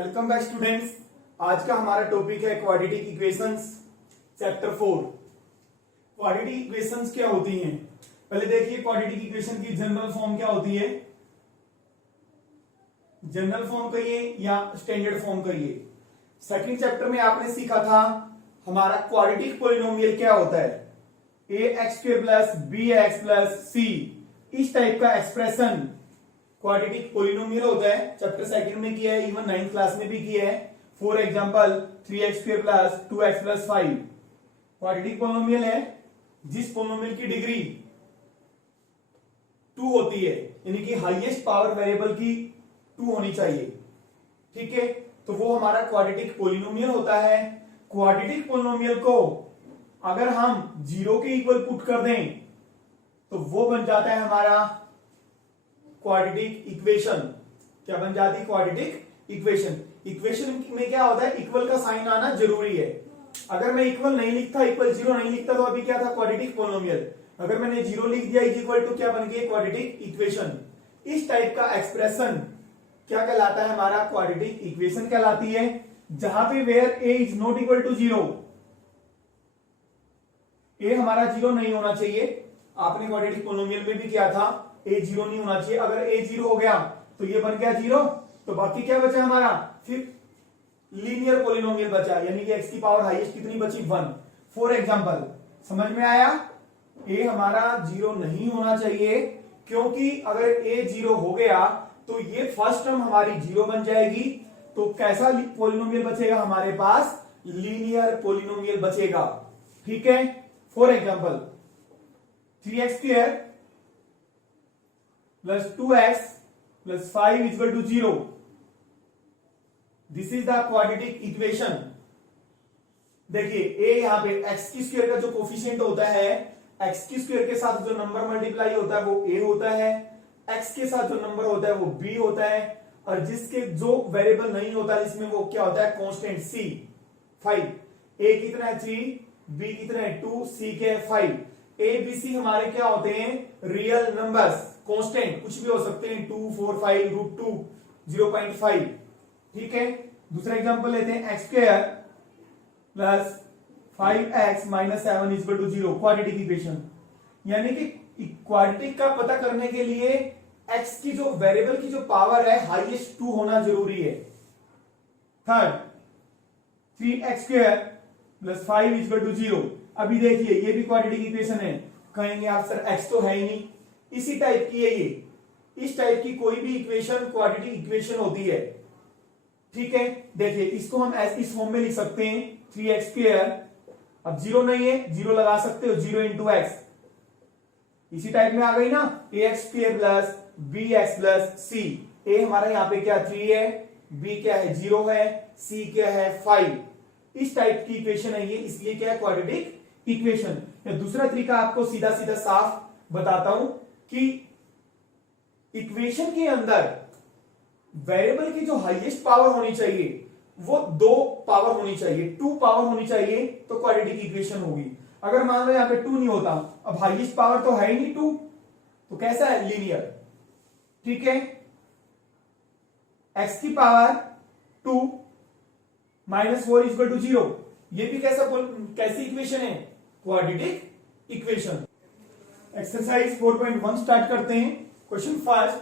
Welcome back students. आज का हमारा टॉपिक है quadratic equations chapter 4। Quadratic equations क्या होती हैं? पहले देखिए क्वाड्रेटिक इक्वेशन की जनरल फॉर्म क्या होती है। जनरल फॉर्म कहिए या स्टैंडर्ड फॉर्म कहिए। सेकंड चैप्टर में आपने सीखा था हमारा क्वाड्रेटिक पॉलिनोमियल क्या होता है। ax² plus bx plus c, इस टाइप का एक्सप्रेशन क्वाड्रेटिक पॉलिनोमियल होता है। चैप्टर सेकंड में किया है, इवन 9th क्लास में भी किया है। For example 3x² plus 2x plus 5 quadratic polynomial है जिस पॉलिनोमियल की डिग्री 2 होती है, यानी कि हाईएस्ट पावर वेरिएबल की 2 होनी चाहिए। ठीक है, तो वो हमारा क्वाड्रेटिक पॉलिनोमियल होता है। क्वाड्रेटिक पॉलिनोमियल को अगर हम 0 के इक्वल पुट कर दें तो वो बन जाता है हमारा क्वाड्रेटिक इक्वेशन। क्या बन जाती है? Quadratic equation. इक्वेशन में क्या होता है, इक्वल का साइन आना जरूरी है। अगर मैं इक्वल नहीं लिखता, इक्वल 0 नहीं लिखता, तो अभी क्या था? Quadratic polynomial. अगर मैंने 0 लिख दिया इज इक्वल टू क्या बन गया? Quadratic equation. इस टाइप का एक्सप्रेशन क्या कहलाता है? हमारा क्वाड्रेटिक इक्वेशन कहलाती है, जहां पे where a is not equal to 0, a हमारा 0 नहीं होना चाहिए। आपने क्वाड्रेटिक पॉलिनोमियल में भी किया था, a 0 नहीं होना चाहिए। अगर a 0 हो गया तो ये बन गया 0, तो बाकी क्या बचा हमारा? फिर लीनियर पॉलिनोमियल बचा, यानी कि x की पावर हाईएस्ट कितनी बची? 1। फॉर एग्जांपल, समझ में आया? a हमारा 0 नहीं होना चाहिए, क्योंकि अगर a 0 हो गया तो ये फर्स्ट टर्म हमारी 0 बन जाएगी। तो कैसा पॉलिनोमियल बचेगा हमारे पास? लीनियर पॉलिनोमियल बचेगा। ठीक है, for example 3x² plus 2x plus 5 is equal to 0। This is the quadratic equation. देखिए a यहां पे x की स्क्वायर का जो कोफिशिएंट होता है, x की स्क्वायर के साथ जो नंबर मल्टीप्लाई होता है वो a होता है, x के साथ जो नंबर होता है वो b होता है, और जिसके जो वेरिएबल नहीं होता इसमें वो क्या होता है? Constant c 5। a कितना है? 3, b कितना है? 2, c के है 5। a b c हमारे क्या होते हैं? रियल नंबर्स, कांस्टेंट, कुछ भी हो सकते हैं, 2, 4, 5, √2, 0.5। ठीक है, दूसरा एग्जांपल लेते हैं x² plus 5x minus 7 is equal to 0। Quadratic equation, यानी कि क्वाड्रेटिक का पता करने के लिए x की जो वेरिएबल की जो पावर है हाईएस्ट 2 होना जरूरी है। Third 3x² plus 5 is equal to 0। अभी देखिए ये भी क्वाड्रेटिक इक्वेशन है। कहेंगे आप सर x तो है ही नहीं, इसी टाइप की है ये। इस टाइप की कोई भी इक्वेशन क्वाड्रेटिक इक्वेशन होती है। ठीक है, देखिए इसको हम इस फॉर्म में लिख सकते हैं 3x²। अब 0 नहीं है, 0 लगा सकते हो, 0 इंटू एक्स, इसी टाइप में आ गई ना। ax² plus bx plus c। a हमारा यहाँ पे क्या 3 है, b क्या है 0 है, c क्या है 5। इस टाइप की इक्वेशन है ये, इसलिए क्या है? Quadratic equation. या दूसरा तरीका आपको सीधा सीधा साफ बताता हूं कि इक्वेशन के अंदर वेरिएबल की जो हाईएस्ट पावर होनी चाहिए वो 2 पावर होनी चाहिए, 2 पावर होनी चाहिए, तो क्वाड्रेटिक इक्वेशन होगी। अगर मान लो यहां पे 2 नहीं होता, अब हाईएस्ट पावर तो है ही नहीं 2, तो कैसा है? लीनियर। ठीक है, x की power 2 minus 4 is equal to 0। ये भी कैसी इक्वेशन है? Quadratic equation. एक्सरसाइज 4.1 स्टार्ट करते हैं। Question first,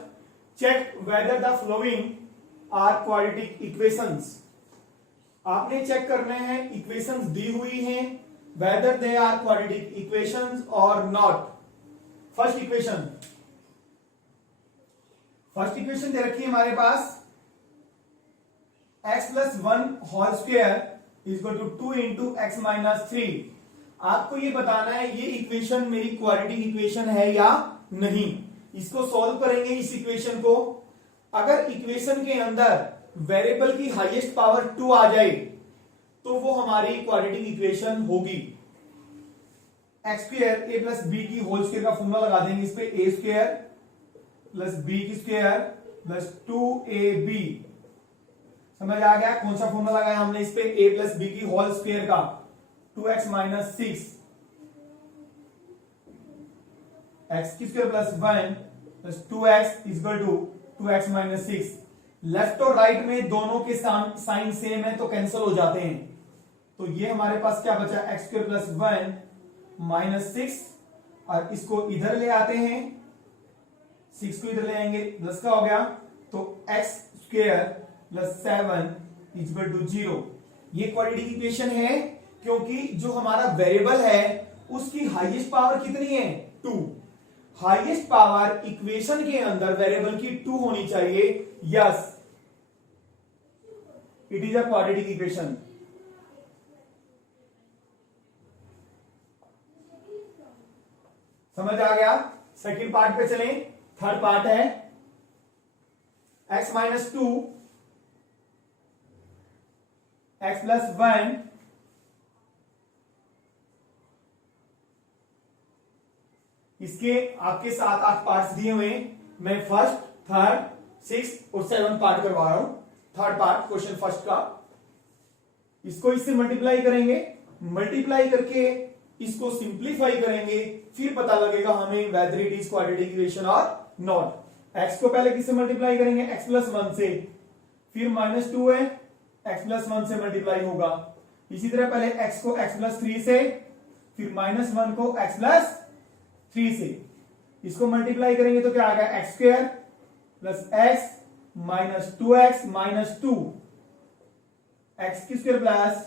check whether the following are quadratic equations. आपने चेक करने हैं, इक्वेशंस दी हुई हैं, whether they are quadratic equations और नॉट। फर्स्ट इक्वेशन दे रखी है हमारे पास, x plus 1 whole square is equal to 2 into x minus 3। आपको ये बताना है ये इक्वेशन मेरी क्वाड्रेटिक इक्वेशन है या नहीं। इसको सॉल्व करेंगे इस इक्वेशन को। अगर इक्वेशन के अंदर वेरिएबल की हाईएस्ट पावर 2 आ जाए तो वो हमारी क्वाड्रेटिक इक्वेशन होगी। x² a प्लस b की होल स्क्वायर का फॉर्मूला लगा देंगे इस पे, a² प्लस b की स्क्वायर प्लस 2ab। समझ आ गया कौन सा फॉर्मूला लगाया हमने इस पे? a प्लस b की होल स्क्वायर का 2x माइनस 6, x की square plus 1 plus 2x is equal to 2x minus 6। Left और राइट में दोनों के साइन सेम है तो कैंसिल हो जाते हैं। तो ये हमारे पास क्या बचा, एक्स स्क्वायर प्लस 1 माइनस 6, और इसको इधर ले आते हैं, 6 को इधर ले आएंगे, 10 का हो गया, तो x square plus 7 equal to 0। ये क्वाड्रेटिक इक्वेशन है क्योंकि जो हमारा वेरिएबल है उसकी हाईएस्ट पावर कितनी है, 2। हाईएस्ट पावर इक्वेशन के अंदर वेरिएबल की 2 होनी चाहिए। Yes, it is a quadratic equation. समझ आ गया। सेकंड पार्ट पे चलें। थर्ड पार्ट है x माइनस 2 x प्लस 1 इसके आपके 7-8 पार्ट्स दिए हुए हैं। मैं फर्स्ट, थर्ड, 6 और 7 पार्ट करवा रहा हूं। थर्ड पार्ट क्वेश्चन फर्स्ट का, इसको इससे मल्टीप्लाई करेंगे, मल्टीप्लाई करके इसको सिंप्लीफाई करेंगे, फिर पता लगेगा हमें whether it is quadratic equation और नॉट। एक्स को पहले किससे मल्टीप्लाई करेंगे, एक्स प्लस 1 से, फिर माइनस 2 है, एक्स प्लस 1 से मल्टीप्लाई होगा। इसी तरह पहले एक्स को एक्स प्लस 3 से, फिर माइनस 1 को एक्स प्लस 3 से, इसको मल्टीप्लाई करेंगे तो क्या आ गया, x square plus x minus 2x minus 2, x की square plus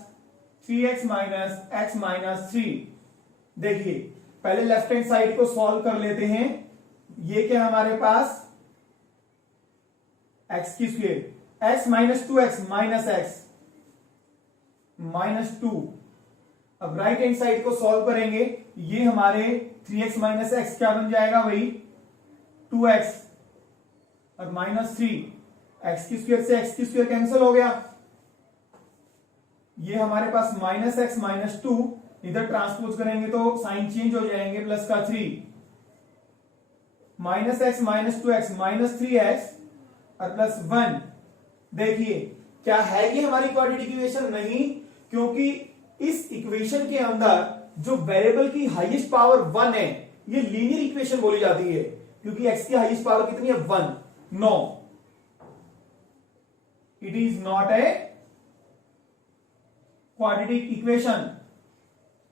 3x minus x minus 3। देखिए पहले लेफ्ट हैंड साइड को सॉल्व कर लेते हैं। ये क्या हमारे पास, एक्स की square, x minus 2x minus x minus 2। अब राइट हैंड साइड को सॉल्व करेंगे, ये हमारे 3x माइनस एक्स क्या बन जाएगा, वही 2x और माइनस 3। एक्स की स्क्वायर से एक्स की स्क्वायर कैंसिल हो गया, ये हमारे पास माइनस एक्स माइनस 2, इधर ट्रांसपोज करेंगे तो साइन चेंज हो जाएंगे, प्लस का 3, minus x minus 2x minus 3x और प्लस 1। देखिए क्या है ये हमारी क्वाड्रेटिक इक्वेशन, नहीं, क्योंकि इस इक्वेशन के अंदर जो वेरिएबल की हाईएस्ट पावर 1 है, ये लीनियर इक्वेशन बोली जाती है, क्योंकि x की हाईएस्ट पावर कितनी है, 1। No, it is not a quadratic equation,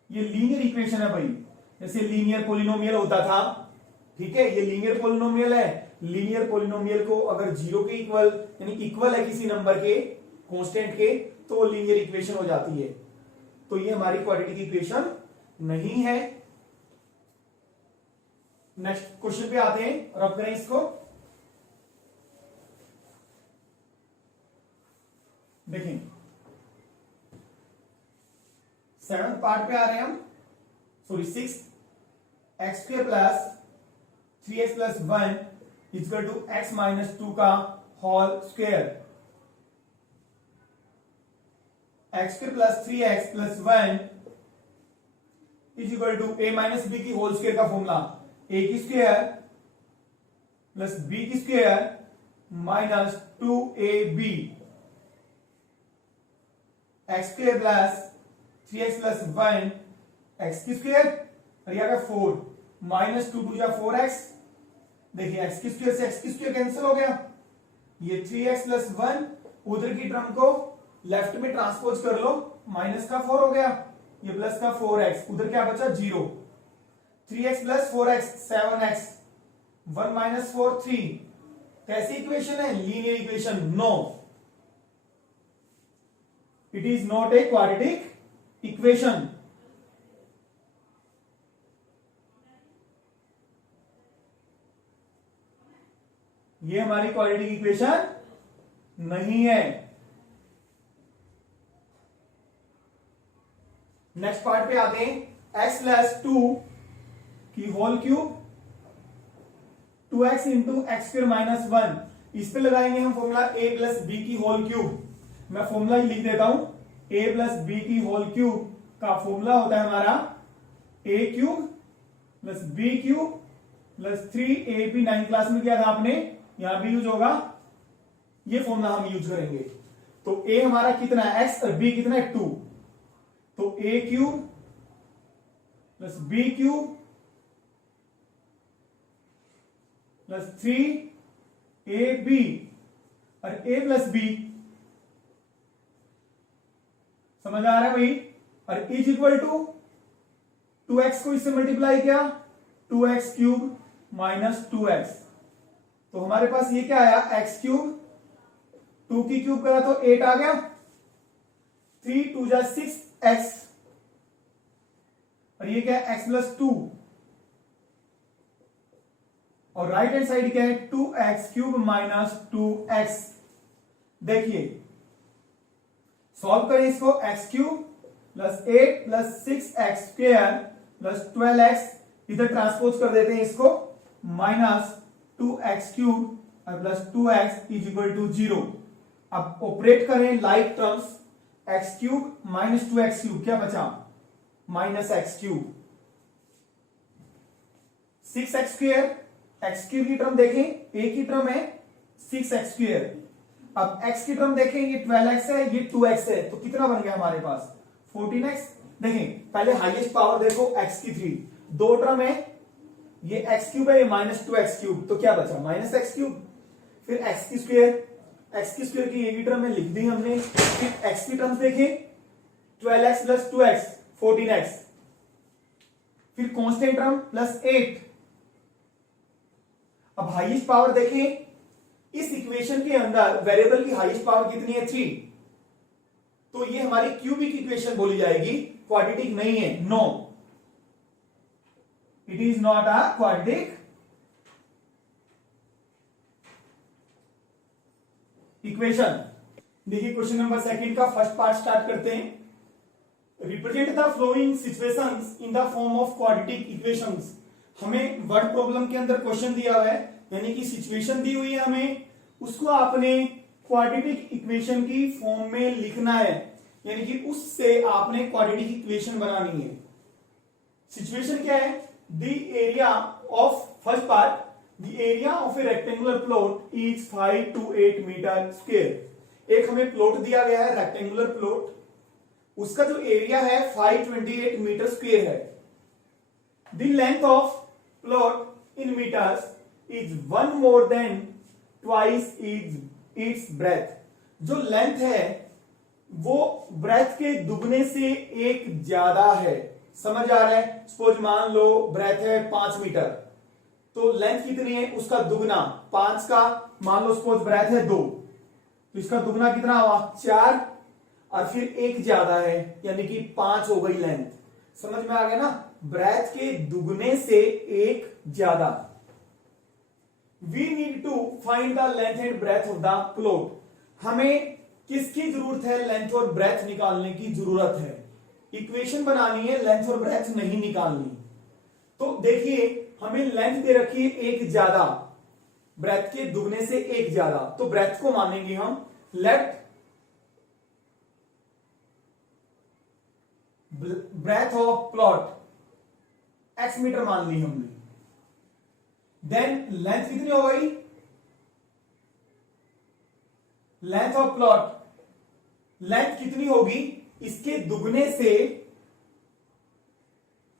ये लीनियर इक्वेशन है भाई। जैसे लीनियर पोलिनोमियल होता था, ठीक है, ये लीनियर पोलिनोमियल है। लीनियर पोलिनोमियल को अगर 0 के इक्वल, यानी इक्वल है किसी नंबर के, कांस्टेंट के, तो वो लीनियर इक्वेशन हो जाती है। तो ये हमारी क्वाड्रेटिक इक्वेशन नहीं है। नेक्स्ट क्वेश्चन पे आते हैं और अब करें इसको। देखें 7th पार्ट पे आ रहे हैं हम, sorry 6, x square plus 3x plus 1 equal to x minus 2 का whole square. X square plus 3x plus 1 is equal to a minus b की होल स्क्वायर का फॉर्मूला, a की स्क्वायर प्लस b की square minus 2ab, x square plus 3x plus 1 x की square और यह 4 minus 2 2 4x। देखिए x की square से एक्स की स्क्वायर कैंसिल हो गया, ये 3x प्लस 1 उधर की टर्म को लेफ्ट में ट्रांसपोज कर लो, माइनस का 4 हो गया, ये प्लस का 4x, उधर क्या बचा 0, 3x plus 4x 7x, 1 minus 4 3। कैसी इक्वेशन है, linear equation. No, it is not a quadratic equation. ये हमारी क्वाड्रेटिक इक्वेशन नहीं है। नेक्स्ट पार्ट पे आते हैं, x प्लस 2 की whole cube 2x into x square minus 1, इस पे लगाएंगे हम फॉर्मूला a प्लस बी की होल क्यूब। मैं फॉर्मूला ही लिख देता हूं, a प्लस बी की होल क्यूब का फॉर्मूला होता है हमारा a cube plus b cube plus 3ab। 9th class में किया था आपने, यहां भी यूज होगा, ये फॉर्मूला हम यूज करेंगे। तो a हमारा कितना है x और b कितना है 2, तो a cube plus b cube plus 3ab और a प्लस बी, समझ आ रहा है भाई, और इज इक्वल टू 2x को इससे मल्टीप्लाई किया 2x क्यूब माइनस 2x, तो हमारे पास ये क्या आया x क्यूब, 2 की क्यूब करा तो 8 आ गया, 3 2 जा 6x, और ये क्या है x प्लस 2, और राइट हैंड साइड क्या है 2x क्यूब माइनस 2x। देखिए सॉल्व करें इसको, x cube plus 8 plus 6x square plus 12x, इधर ट्रांसपोज कर देते हैं इसको, माइनस 2x क्यूब और plus 2x is equal to 0। अब ऑपरेट करें like terms, x cube minus 2x cube क्या बचा, minus x cube, 6x square, x cube की टर्म देखें, a की टर्म है 6x स्क्वेयर, अब x की टर्म देखें ये 12x है, ये 2x है, तो कितना बन गया हमारे पास 14x। देखें पहले हाईएस्ट पावर देखो x की 3, दो टर्म है, ये x क्यूब है, ये माइनस 2x क्यूब, तो क्या बचा माइनस x क्यूब, फिर x की स्क्वायर की ये की टर्म में लिख दी हमने, फिर x की टर्म्स देखें 12x प्लस 2x 14x, फिर कांस्टेंट टर्म प्लस 8। अब हाईएस्ट पावर देखें, इस इक्वेशन के अंदर वेरिएबल की हाईएस्ट पावर कितनी है 3, तो ये हमारी क्यूबिक इक्वेशन बोली जाएगी, क्वाड्रेटिक नहीं है, no, it is not a quadratic equation. देखिए क्वेश्चन नंबर सेकंड का फर्स्ट पार्ट स्टार्ट करते हैं। Represent the following situations in the form of quadratic equations. हमें वर्ड प्रॉब्लम के अंदर क्वेश्चन दिया हुआ है, यानी कि सिचुएशन दी हुई है हमें, उसको आपने क्वाड्रेटिक इक्वेशन की फॉर्म में लिखना है, यानी कि उससे आपने क्वाड्रेटिक इक्वेशन बनानी है। सिचुएशन क्या है, the area of first part, the area of a rectangular plot is 5 to 8 metre square. एक हमें प्लॉट दिया गया है रेक्टेंगुलर प्लॉट, उसका जो एरिया है 528 मीटर स्क्वायर है। The length of plot in metres is 1 more than twice its breadth। जो लेंथ है वो ब्रेथ के दुगने से एक ज्यादा है, समझ आ रहा है। सपोज मान लो ब्रेथ है 5 मीटर, तो लेंथ कितनी है उसका दुगना, 5 का मान लो सपोज ब्रेथ है 2, तो इसका दुगना कितना हुआ 4, और फिर एक ज्यादा है यानी कि 5 हो गई लेंथ। समझ में आ गया ना, ब्रेथ के दुगने से एक ज्यादा। We need to find the length and breadth of the plot. हमें किसकी जरूरत है, लेंथ और ब्रेथ निकालने की जरूरत है। इक्वेशन बनानी है, लेंथ और ब्रेथ नहीं निकालनी। तो देखिए हमें लेंथ दे रखी है एक ज्यादा, ब्रेथ के दुगने से एक ज्यादा, तो ब्रेथ को मानेंगे हम, let breadth of plot x metre मान ली हमने। देन लेंथ कितनी हो गई, लेंथ ऑफ प्लॉट, लेंथ कितनी होगी इसके दुगने से,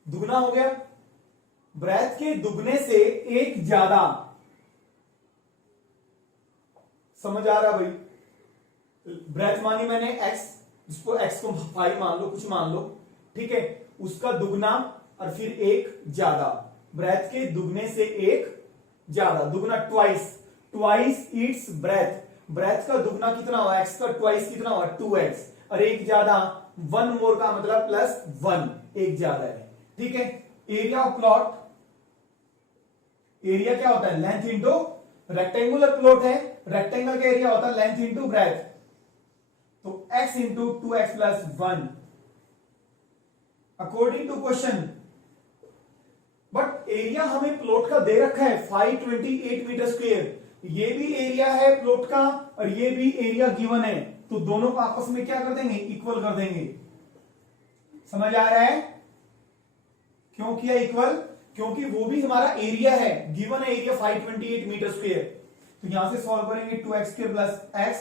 दुगना हो गया, ब्रेथ के दुगने से एक ज्यादा। समझ आ रहा भाई, ब्रेथ मानी मैंने x, जिसको x को 5 मान लो, कुछ मान लो, ठीक है, उसका दुगना और फिर एक ज्यादा, ब्रेथ के दुगने से एक ज्यादा, दुगना ट्वाइस इट्स ब्रेथ। ब्रेथ का दुगना कितना हुआ, x का ट्वाइस कितना हुआ 2x, और एक ज्यादा 1 मोर का मतलब प्लस 1, एक ज्यादा है, ठीक है। एरिया ऑफ प्लॉट, एरिया क्या होता है लेंथ इंटू, रेक्टेंगुलर प्लॉट है, रेक्टेंगल का एरिया होता है लेंथ इंटू ब्रेथ, तो x into 2x plus 1 according to question. But area हमें प्लॉट का दे रखा है 528 मीटर स्क्वायर, ये भी एरिया है प्लॉट का और ये भी एरिया गिवन है, तो दोनों को आपस में क्या कर देंगे, इक्वल कर देंगे। समझ आ रहा है, क्यों किया इक्वल, क्योंकि वो भी हमारा एरिया है, गिवन है एरिया 528 मीटर स्क्वायर। तो यहां से सॉल्व करेंगे 2x square plus x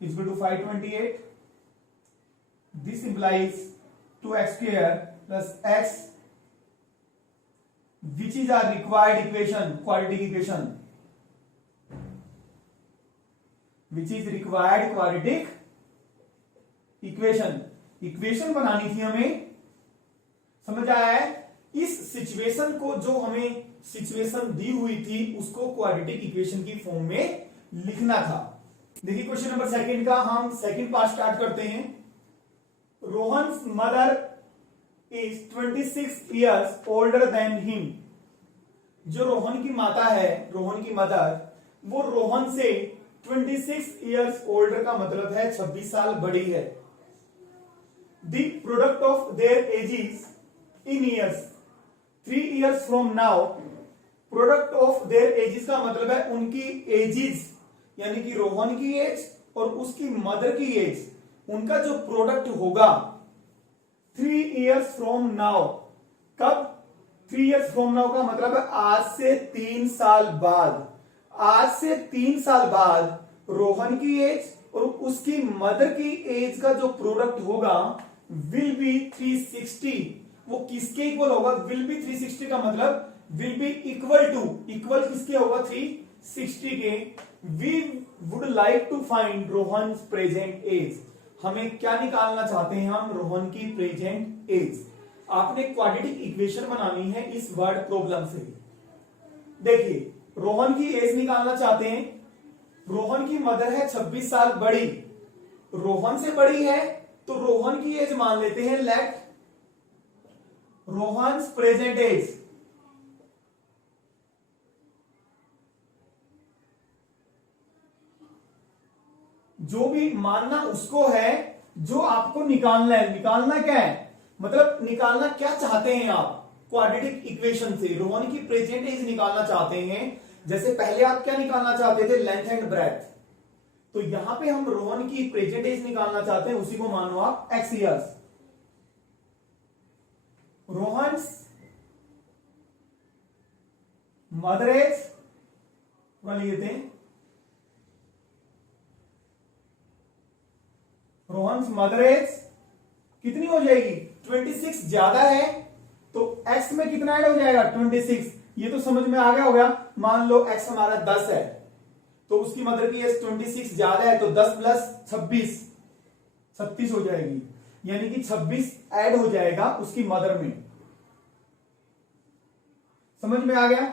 equal to 528, this implies 2x square plus x which is our required equation, quadratic equation। Which is required quadratic equation. Equation बनानी थी हमें, समझ आया है? इस सिचुएशन को, जो हमें सिचुएशन दी हुई थी, उसको क्वाड्रेटिक इक्वेशन की फॉर्म में लिखना था। देखिए क्वेश्चन नंबर सेकंड का हम सेकंड पार्ट स्टार्ट करते हैं। Rohan mother is 26 years older than him. जो रोहन की माता है, रोहन की मदर, वो रोहन से 26 years ओल्डर का मतलब है 26 साल बड़ी है। The product of their edges in years 3 years from now. Product of their edges का मतलब है उनकी एजेस, यानी कि रोहन की एज और उसकी मदर की एज, उनका जो प्रोडक्ट होगा 3 years फ्रॉम नाउ। कब? 3 years फ्रॉम नाउ का मतलब है आज से 3 साल बाद। आज से 3 साल बाद रोहन की एज और उसकी मदर की एज का जो प्रोडक्ट होगा विल बी 360। वो किसके इक्वल होगा? विल बी 360 का मतलब will be equal to, equal किसके होगा? 360 के। We would like to find Rohan present age. हमें क्या निकालना चाहते हैं हम? रोहन की प्रेजेंट एज। आपने क्वाड्रेटिक इक्वेशन बनानी है इस वर्ड प्रॉब्लम से। देखिए रोहन की एज निकालना चाहते हैं। रोहन की मदर है 26 साल बड़ी, रोहन से बड़ी है, तो रोहन की एज मान लेते हैं, लेट रोहन प्रेजेंट एज। जो भी मानना उसको है, जो आपको निकालना है। निकालना क्या है? मतलब निकालना क्या चाहते हैं आप? क्वाड्रेटिक इक्वेशन से रोहन की प्रेजेंट एज निकालना चाहते हैं। जैसे पहले आप क्या निकालना चाहते थे? Length and breadth. तो यहां पे हम रोहन की प्रेजेंट एज निकालना चाहते हैं, उसी को मानो आप x years। Rohan mother age लेते हैं, रोहन मदर एज कितनी हो जाएगी? 26 ज्यादा है तो x में कितना ऐड हो जाएगा? 26। ये तो समझ में आ गया होगा। मान लो x हमारा 10 है, तो उसकी मदर की एज 26 ज्यादा है, तो 10 प्लस 26 36 हो जाएगी, यानी कि 26 ऐड हो जाएगा उसकी मदर में। समझ में आ गया?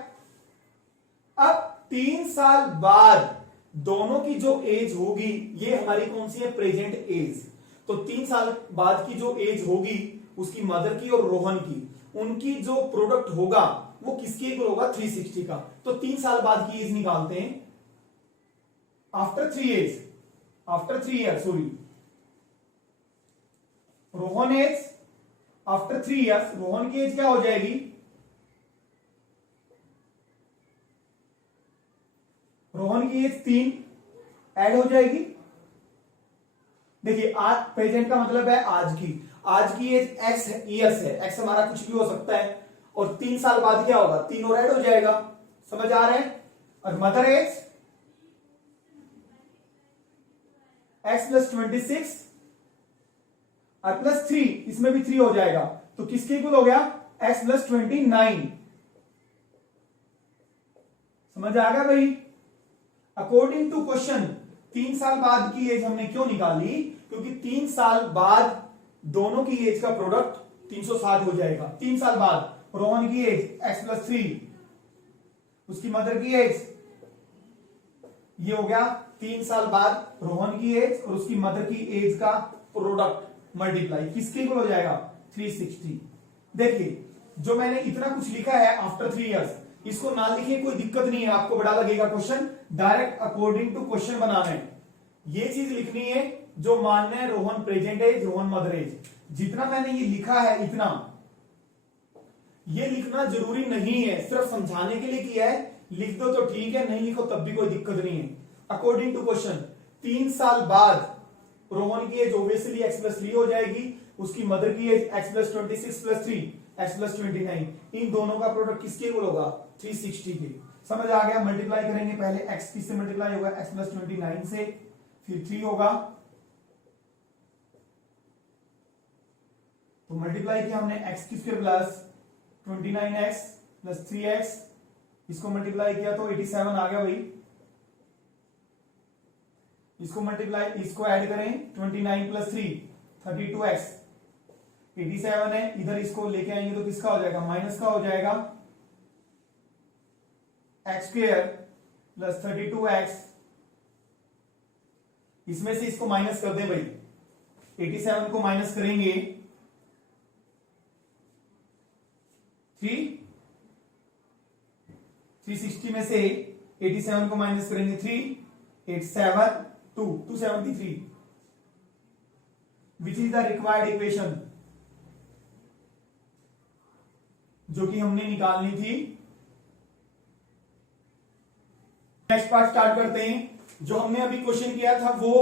अब 3 साल बाद दोनों की जो एज होगी, ये हमारी कौन सी है? Present age. तो 3 साल बाद की जो एज होगी उसकी मदर की और रोहन की, उनकी जो प्रोडक्ट होगा वो किसके इक्वल होगा? 360 का। तो 3 साल बाद की एज निकालते हैं। After 3 years sorry, Rohan age after 3 years, Rohan की एज क्या हो जाएगी? रोहन की एज 3 ऐड हो जाएगी। देखिए आज प्रेजेंट का मतलब है आज की एज x ईयर्स है, x हमारा कुछ भी हो सकता है, और 3 साल बाद क्या होगा? 3 और ऐड हो जाएगा। समझ आ रहे हैं? और मदर एज x प्लस 26 और प्लस 3, इसमें भी 3 हो जाएगा, तो किसके इक्वल हो गया? x plus 29। समझ आ गया भाई? अकॉर्डिंग टू क्वेश्चन 3 साल बाद की एज हमने क्यों निकाली? क्योंकि 3 साल बाद दोनों की एज का प्रोडक्ट 360 हो जाएगा। 3 साल बाद रोहन की एज x प्लस 3, उसकी मदर की एज, ये हो गया 3 साल बाद रोहन की एज और उसकी मदर की एज का प्रोडक्ट मल्टीप्लाई किसके इक्वल हो जाएगा? 360। देखिए जो मैंने इतना कुछ लिखा है आफ्टर 3 years, इसको ना लिखिए, कोई दिक्कत नहीं है, आपको बड़ा लगेगा question. Direct according to question बनाना है, ये चीज लिखनी है जो मानना है Rohan present age, Rohan mother age. जितना मैंने ये लिखा है इतना ये लिखना जरूरी नहीं है, सिर्फ समझाने के लिए किया है। लिख दो तो ठीक है, नहीं लिखो तब भी कोई दिक्कत नहीं है। अकॉर्डिंग टू क्वेश्चन 3 साल बाद रोहन की एज ऑब्वियसली x प्लस 3 हो जाएगी, उसकी मदर की age x plus 26 plus 3 x plus 29, इन दोनों का प्रोडक्ट किसके इक्वल होगा? 360 के। समझ आ गया? मल्टीप्लाई करेंगे, पहले x किससे मल्टीप्लाई होगा? x प्लस 29 से, फिर 3 होगा, तो मल्टीप्लाई किया हमने x की square plus 29x plus 3x, इसको मल्टीप्लाई किया तो 87 आ गया भाई। इसको मल्टीप्लाई, इसको ऐड करें 29 प्लस 3 32x 87 है, इधर इसको लेके आएंगे तो किसका हो जाएगा, माइनस का हो जाएगा, एक्स स्क्वायर प्लस 32x, इसमें से इसको माइनस कर दें भाई, 87 को माइनस करेंगे 360 में से 87 को माइनस करेंगे 387 273 विच इज द रिक्वायर्ड इक्वेशन जो कि हमने निकालनी थी। नेक्स्ट पार्ट स्टार्ट करते हैं। जो हमने अभी क्वेश्चन किया था वो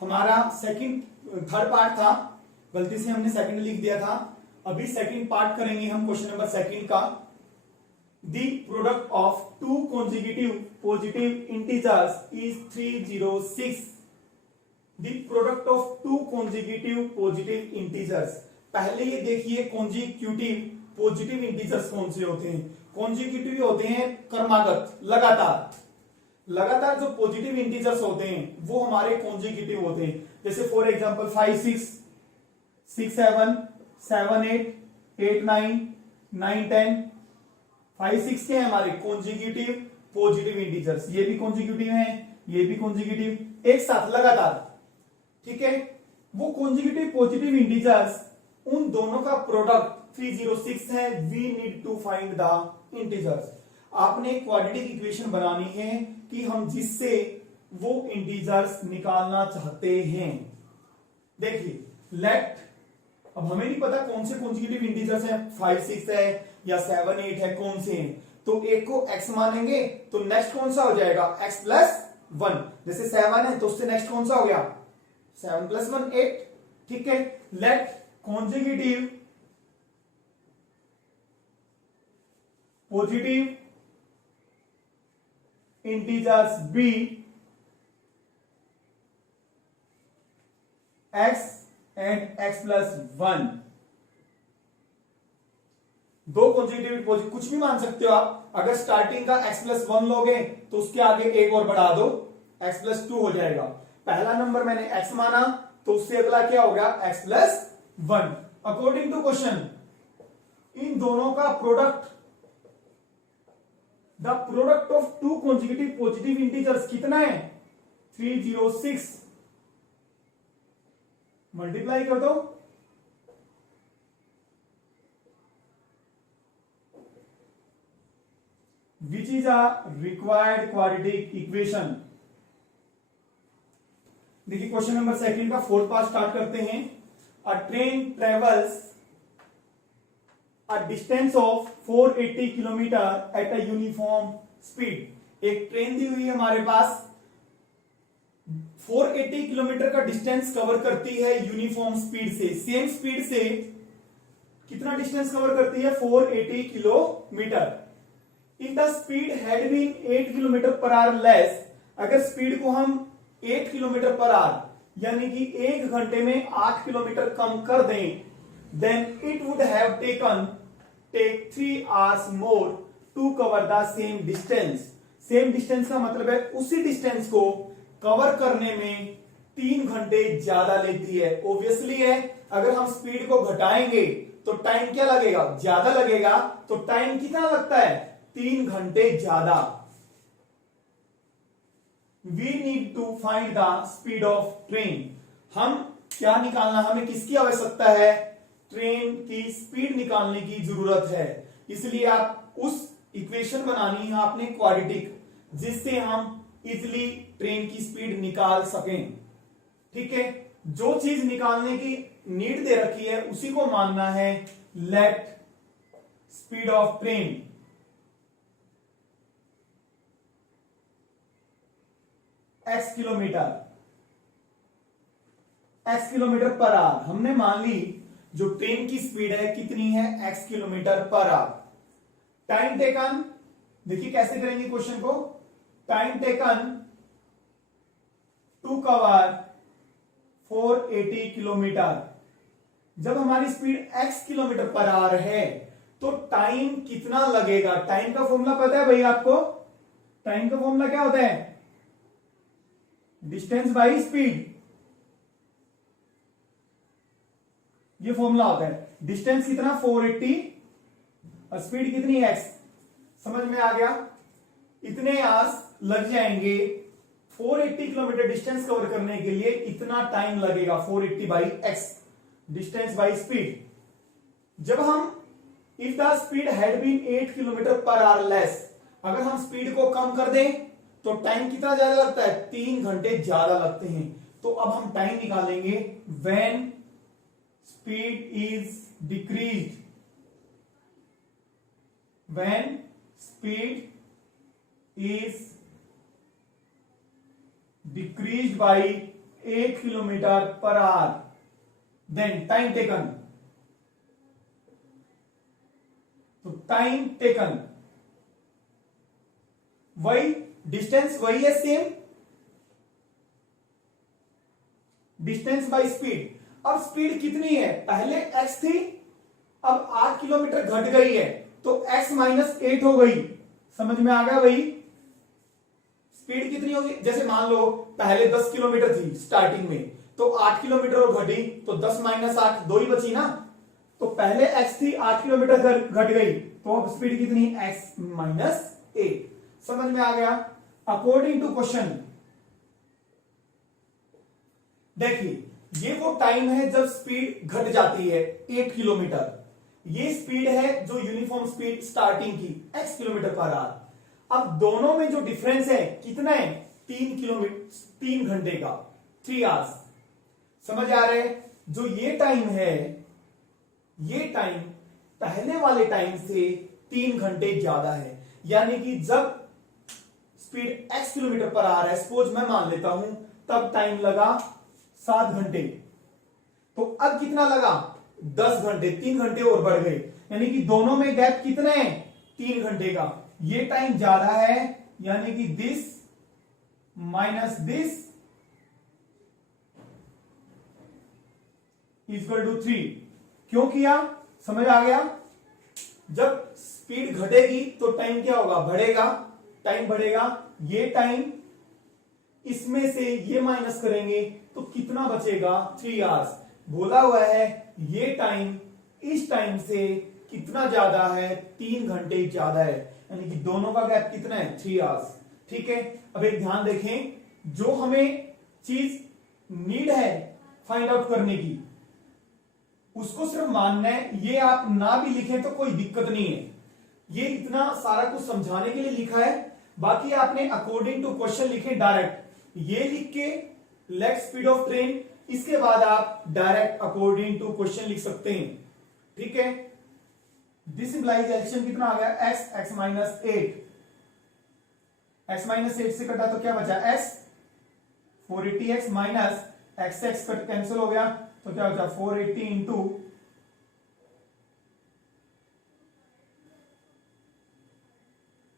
हमारा थर्ड पार्ट था, गलती से हमने सेकंड लिख दिया था। अभी सेकंड पार्ट करेंगे हम क्वेश्चन नंबर सेकंड का। The product of two consecutive positive integers is 306। The product of two consecutive positive integers. पहले ये देखिए कॉन्जिक्यूटिव पॉजिटिव इंटीजर्स कौन से होते हैं। कॉन्जिक्यूटिव होते हैं क्रमागत, लगातार जो पॉजिटिव इंटीजर्स होते हैं वो हमारे कॉन्जिक्यूटिव होते हैं। जैसे फॉर एग्जांपल 5 6 6 7 7 8 8 9 9 10 5 6 के हैं हमारे कॉन्जिक्यूटिव पॉजिटिव इंटीजर्स। ये भी कॉन्जिक्यूटिव हैं, ये भी कॉन्जिक्यूटिव, एक साथ लगातार, ठीक है। वो कॉन्जिक्यूटिव पॉजिटिव इंटीजर्स, उन दोनों का प्रोडक्ट 306 है। We need to find the integers. आपने क्वाड्रेटिक इक्वेशन बनानी है कि हम जिससे वो इंटीजर्स निकालना चाहते हैं। देखिए लेट, अब हमें नहीं पता कौन से कॉन्जिक्यूटिव इंटीजर्स हैं, 5 6 है या 7 8 है, कौन से हैं। तो एक को x मानेंगे तो नेक्स्ट कौन सा हो जाएगा, x प्लस 1। जैसे 7 है तो उससे नेक्स्ट कौन सा हो गया, 7 प्लस 1 8, ठीक है। Let consecutive positive integers b x and x plus 1। दो कॉन्जिक्यूटिव पॉजिटिव, कुछ भी मान सकते हो आप। अगर स्टार्टिंग का x प्लस 1 लोगे तो उसके आगे एक और बढ़ा दो, x प्लस 2 हो जाएगा। पहला नंबर मैंने x माना तो उससे अगला क्या हो गया, x plus 1। According to question इन दोनों का product, the product of two consecutive positive integers कितना है, 306। मल्टीप्लाई कर दो, which is a required quadratic equation. देखिए क्वेश्चन नंबर सेकंड का फोर्थ पार्ट स्टार्ट करते हैं। A train travels a distance of 480 kilometre at a uniform speed. एक train दी हुई है हमारे पास, 480 किलोमीटर का डिस्टेंस कवर करती है यूनिफॉर्म स्पीड से। सेम स्पीड से कितना डिस्टेंस कवर करती है, 480 kilometre. If the speed had been 8 kilometre per hour less, अगर स्पीड को हम 8 किलोमीटर पर आवर यानी कि 1 घंटे में 8 किलोमीटर कम कर दें, then it would have take 3 hours more to cover the same distance। Same distance का मतलब है उसी डिस्टेंस को कवर करने में 3 घंटे ज्यादा लेती है। ऑब्वियसली है, अगर हम स्पीड को घटाएंगे तो टाइम क्या लगेगा, ज्यादा लगेगा। तो टाइम कितना लगता है, 3 घंटे ज्यादा। We need to find the speed of train. हम क्या निकालना, हमें किसकी आवश्यकता है, ट्रेन की स्पीड निकालने की जरूरत है। इसलिए आप उस इक्वेशन बनानी है आपने क्वाड्रेटिक, जिससे हम इजिली ट्रेन की स्पीड निकाल सकें, ठीक है। जो चीज निकालने की नीड दे रखी है उसी को मानना है। Let speed of train x kilometre per our. हमने मान ली जो ट्रेन की स्पीड है कितनी है, x kilometre per hour. Time taken, देखिए कैसे करेंगे क्वेश्चन को। Time taken to cover 480 kilometre. जब हमारी speed x kilometre per hour है तो टाइम कितना लगेगा। टाइम का फॉर्मूला पता है भाई आपको, टाइम का फॉर्मूला क्या होता है, डिस्टेंस बाई स्पीड, ये फॉर्मूला होता है। डिस्टेंस कितना 480 और स्पीड कितनी x, समझ में आ गया। इतने आवर्स लग जाएंगे 480 किलोमीटर डिस्टेंस कवर करने के लिए, इतना टाइम लगेगा 480 by x, distance by speed. जब हम if the speed had been 8 kilometre per hour less, अगर हम स्पीड को कम कर दें तो टाइम कितना ज्यादा लगता है, 3 घंटे ज्यादा लगते हैं। तो अब हम टाइम निकालेंगे when speed is decreased, when speed is decreased by 8 kilometre per hour, then time taken. तो टाइम टेकन वही, डिस्टेंस वही है सेम, डिस्टेंस बाय स्पीड। अब स्पीड कितनी है, पहले x थी, अब 8 किलोमीटर घट गई है तो x माइनस 8 हो गई। समझ में आ गया भाई, स्पीड कितनी होगी, जैसे मान लो पहले 10 किलोमीटर थी स्टार्टिंग में, तो 8 किलोमीटर और घटी तो 10 माइनस 8 2 ही बची ना। तो पहले x थी 8 किलोमीटर घट गई, तो अब स्पीड कितनी, x माइनस 8। समझ में आ गया। अकॉर्डिंग टू क्वेश्चन, देखिए ये वो टाइम है जब स्पीड घट जाती है 8 किलोमीटर, ये स्पीड है जो यूनिफॉर्म स्पीड स्टार्टिंग की x किलोमीटर पर आवर। अब दोनों में जो डिफरेंस है कितना है, 3 किलोमीटर, 3 घंटे का, 3 आवर्स। समझ आ रहे हैं, जो ये टाइम है, ये टाइम पहले वाले टाइम से 3 घंटे ज्यादा है। यानी कि जब स्पीड x किलोमीटर पर आ रहा है, सपोज मैं मान लेता हूं, तब टाइम लगा 7 घंटे, तो अब कितना लगा 10 घंटे, 3 घंटे और बढ़ गए। यानी कि दोनों में गैप कितना है, 3 घंटे का। ये टाइम ज्यादा है, यानी कि this minus this equal to 3। क्यों किया, समझ आ गया। जब स्पीड घटेगी तो टाइम क्या होगा, बढ़ेगा, टाइम बढ़ेगा। ये टाइम इसमें से ये माइनस करेंगे तो कितना बचेगा, 3 आवर्स। बोला हुआ है ये टाइम इस टाइम से कितना ज्यादा है, 3 घंटे ज्यादा है। यानी कि दोनों का गैप कितना है, 3 आवर्स। ठीक है, अब एक ध्यान देखें, जो हमें चीज नीड है फाइंड आउट करने की, उसको सिर्फ मानना है। ये आप ना भी लिखें तो कोई दिक्कत नहीं है, ये इतना सारा कुछ समझाने के लिए लिखा है। बाकी आपने अकॉर्डिंग टू क्वेश्चन लिखे डायरेक्ट, ये लिख के लेट स्पीड ऑफ ट्रेन, इसके बाद आप डायरेक्ट अकॉर्डिंग टू क्वेश्चन लिख सकते हैं। ठीक है, दिस इंप्लाइज एक्शन कितना आ गया, x माइनस 8, x माइनस 8 से कटा तो क्या बचा, x 480x minus x cut cancel हो गया तो क्या बचा 480 into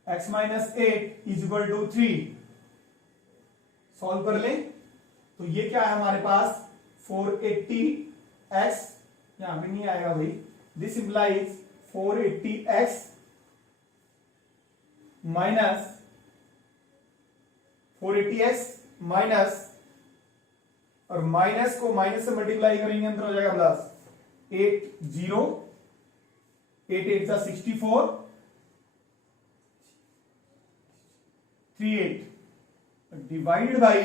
x minus 8 is equal to 3। Solve कर ले तो ये क्या है हमारे पास 480x, यहां पे नहीं आएगा भाई, this implies 480x minus 480x minus, और माइनस को माइनस से मल्टीप्लाई करेंगे अंदर हो जाएगा प्लस 8 8 जा 64 38 divided by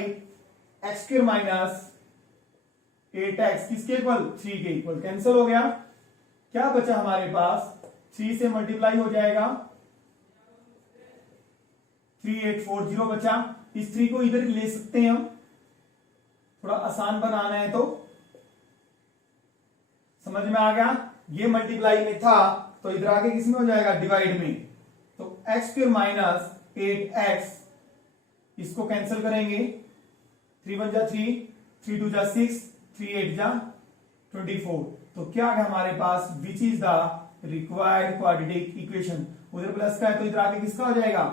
x square minus 8x किसके इक्वल, 3 के इक्वल। कैंसिल हो गया, क्या बचा हमारे पास, 3 से मल्टीप्लाई हो जाएगा 3840 बचा। इस 3 को इधर ले सकते हैं हम, थोड़ा आसान बनाना है तो। समझ में आ गया, ये मल्टीप्लाई में था तो इधर आके किसमें हो जाएगा, डिवाइड में। तो एक्स स्क्वायर माइनस 8x, इसको कैंसिल करेंगे, 3 1 जा 3, 3 2 जा 6, 3 8 जा 24। तो क्या है हमारे पास, which is the required quadratic equation. उधर प्लस का है तो इधर आगे किसका हो जाएगा,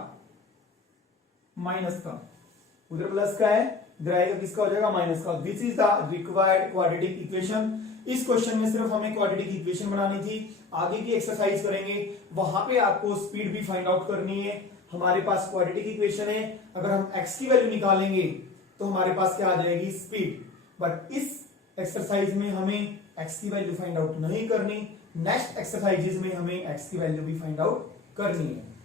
माइनस का। उधर प्लस का है, इधर आएगा किसका हो जाएगा, माइनस का। विच is the required quadratic equation. इस क्वेश्चन में सिर्फ हमें क्वाड्रेटिक इक्वेशन बनानी थी, आगे की एक्सरसाइज करेंगे, वहां पे आपको स्पीड भी फाइंड आउट करनी है। हमारे पास क्वाड्रेटिक इक्वेशन है, अगर हम x की वैल्यू निकालेंगे तो हमारे पास क्या आ जाएगी स्पीड। बट इस एक्सरसाइज में हमें x की वैल्यू फाइंड आउट नहीं करनी, नेक्स्ट एक्सरसाइजेज में हमें x की वैल्यू भी फाइंड आउट करनी है।